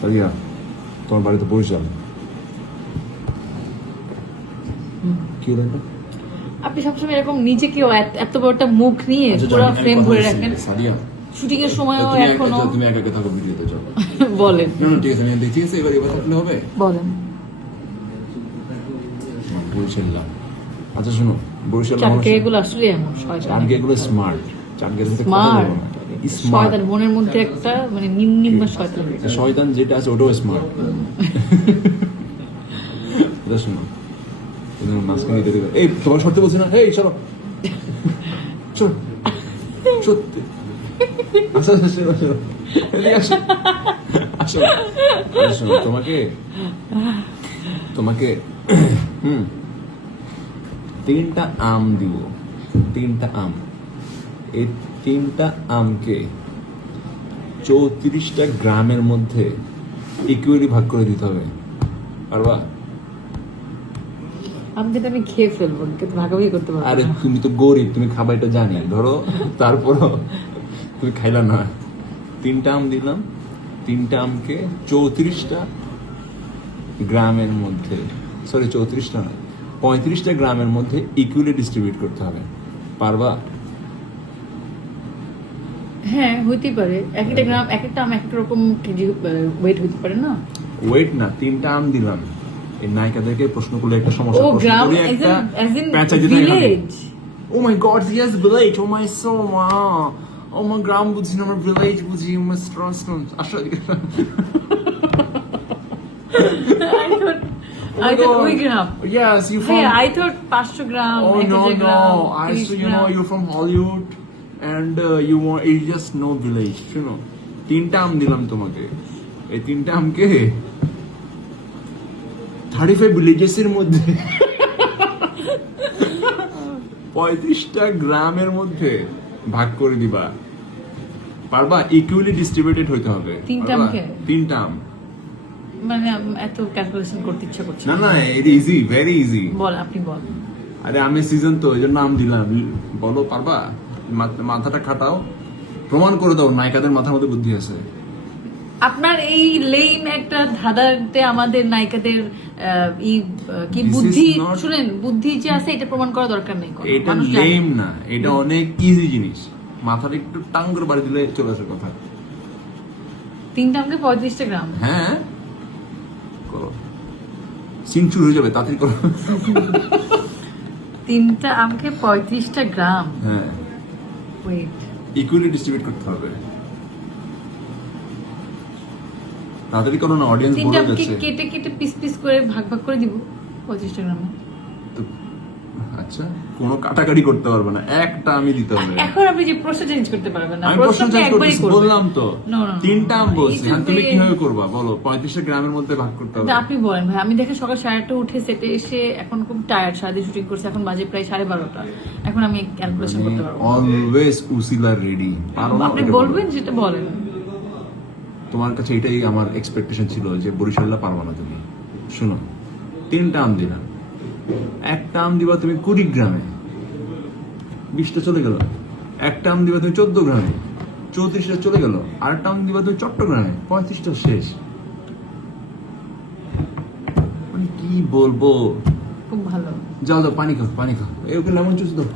সাদিয়া, তোমার বাড়িতে বরিশাল। কি হলো এটা? আপনি সবসময় এরকম নিজেকে এত বড় একটা মুখ নিয়ে আচ্ছা, পুরো আমি ফ্রেম কথা ভরে বলছি, রাখেন। সাদিয়া, শুটিং এর সময়ও এখনো তুমি একা একা থাকো ভিডিওতে, চলো। বলেন না না, ঠিক আছে, আমি দেখি এবার থাকলে হবে। বলেন। বরিশাল। আচ্ছা শোনো, বরিশাল চাটকে আসলে এমন শয়তান। চাটকে এগুলো স্মার্ট, চাটকে স্মার্ট স্মার্ট। শয়তান, মনের মধ্যে একটা মানে নিম্ন শয়তান। শয়তান যেটা আছে ওটাও স্মার্ট। কথা শোনো, মাঝখানে এই তোমার সত্যি বলছি না, এই চলো চলো, সত্যি। আচ্ছা আচ্ছা, শোনো শোনো, এদিকে আসো, আসো। শোনো, তোমাকে তিনটা আম দিব, তিনটা আম। এই তিনটা আমকে 34টা গ্রামের মধ্যে ইকুয়ালি ভাগ করে দিতে হবে, পারবা? আমি খেয়ে ফেলবো, কিন্তু ভাগাভাগি করতে পারবো আরে না। তুমি তো গরিব, তুমি খাবা এটা জানি, ধরো তারপরও তুমি খাইলা না। তিনটা আম দিলাম, তিনটা আমকে 34টা গ্রামের মধ্যে, সরি 34টা না, 35টা গ্রামের মধ্যে ইকুয়ালি ডিস্ট্রিবিউট করতে হবে, পারবা? হ্যাঁ, হইতেই পারে। একটা গ্রাম, একটা আম একটা রকম কেজি ওয়েট হইতে পারে না। ওয়েট না, তিনটা আম দিলাম। এই নায়িকাদেরকে প্রশ্ন করলে একটা সমস্যা, ও প্রশ্ন গ্রাম করলে as একটা in প্যাঁচা দিতে হবে। Village. Oh my god, yes, village. Oh my soul, wow. Oh my গ্রাম বুঝি না, আমার village বুঝি, আমার trust. আসলে I thought ওই গ্রাম। Yes, you from. হ্যাঁ, I thought 500 gram, Oh 1000 no, gram, I 30 so you gram. know you're from Hollywood and you just know village. শুনো, তিনটা আম দিলাম তোমাকে, এই তিনটা আমকে 35 ভিলেজেসের মধ্যে 35টা গ্রামের মধ্যে ভাগ করে দিবা, পারবা? ইকুয়ালি ডিস্ট্রিবিউটেড হইতে হবে। তিনটা পারবা? আমকে? তিনটা আম। মানে এত ক্যালকুলেশন করতে ইচ্ছা করছে না না, এটা ইজি, ভেরি ইজি। বল, আপনি বল। আরে আমি সিজন তো, এই জন্য আম দিলাম। বলো, পারবা? মাথাটা খাটাও, প্রমাণ করে দাও নায়িকাদের মাথার মধ্যে বুদ্ধি আছে। আপনার এই লেম একটা ধাঁধাতে আমাদের নায়িকাদের কি This is বুদ্ধি, not- শুনেন, বুদ্ধি যে আছে এটা প্রমাণ করা দরকার নেই কোনো। এটা মানুষ জানে। লেম না, এটা অনেক ইজি জিনিস। মাথাটা একটু টাং করে বাড়ি দিলে চলে আসে কথা। তিনটা আমাকে 35টা গ্রাম। হ্যাঁ, করো, সিনচুর হয়ে যাবে, তাড়াতাড়ি করো। তিনটা আমাকে 35টা গ্রাম। হ্যাঁ, ওয়েট, ইকুয়ালি ডিস্ট্রিবিউট করতে হবে। তাড়াতাড়ি করো না, অডিয়েন্স তিনটা বলে আমাকে যাচ্ছে। কেটে কেটে পিস পিস করে ভাগ ভাগ করে দিব 35টা গ্রামে। তো আচ্ছা, কোনো কাটাকাটি করতে পারবে না, একটা আমি দিতে হবে। এখন আপনি যে প্রশ্ন চেঞ্জ করতে পারবেন না, আমি প্রশ্ন আপনি চেঞ্জ একবারই করতেছি, করবেন। বললাম তো No, no, no. তিনটা আম বলছি। এই হ্যাঁ, তুমি যে- কিভাবে করবা বলো? 35টা গ্রামের মধ্যে ভাগ করতে হবে। কিন্তু আপনি বলেন ভাই, আমি দেখে সকাল 8:30 উঠে সেটে এসে এখন খুব টায়ার্ড, সারাদিন শুটিং করছে, এখন বাজে প্রায় 12:30। এখন আমি ক্যালকুলেশন করতে পারবো না। অলওয়েজ উসিলা রেডি, পারো না? আপনি এটা বলবেন বলো। যেটা বলেন। তোমার কাছে এটাই আমার এক্সপেকটেশন ছিল যে বরিশাল্লা পারবা না তুমি। শুনো, তিনটা আম দিলাম, একটা আম দিবা তুমি কুড়িগ্রামে, 20টা চলে গেল। একটা আম দিবা তুমি 14 গ্রামে, 34টা চলে গেল। আর একটা আম দিবা তুমি চট্টগ্রামে, 35টা শেষ। মানে কি বলবো? খুব ভালো। যাও যাও, পানি খাও, পানি খাও। এই ওকে লেমন জুস দাও।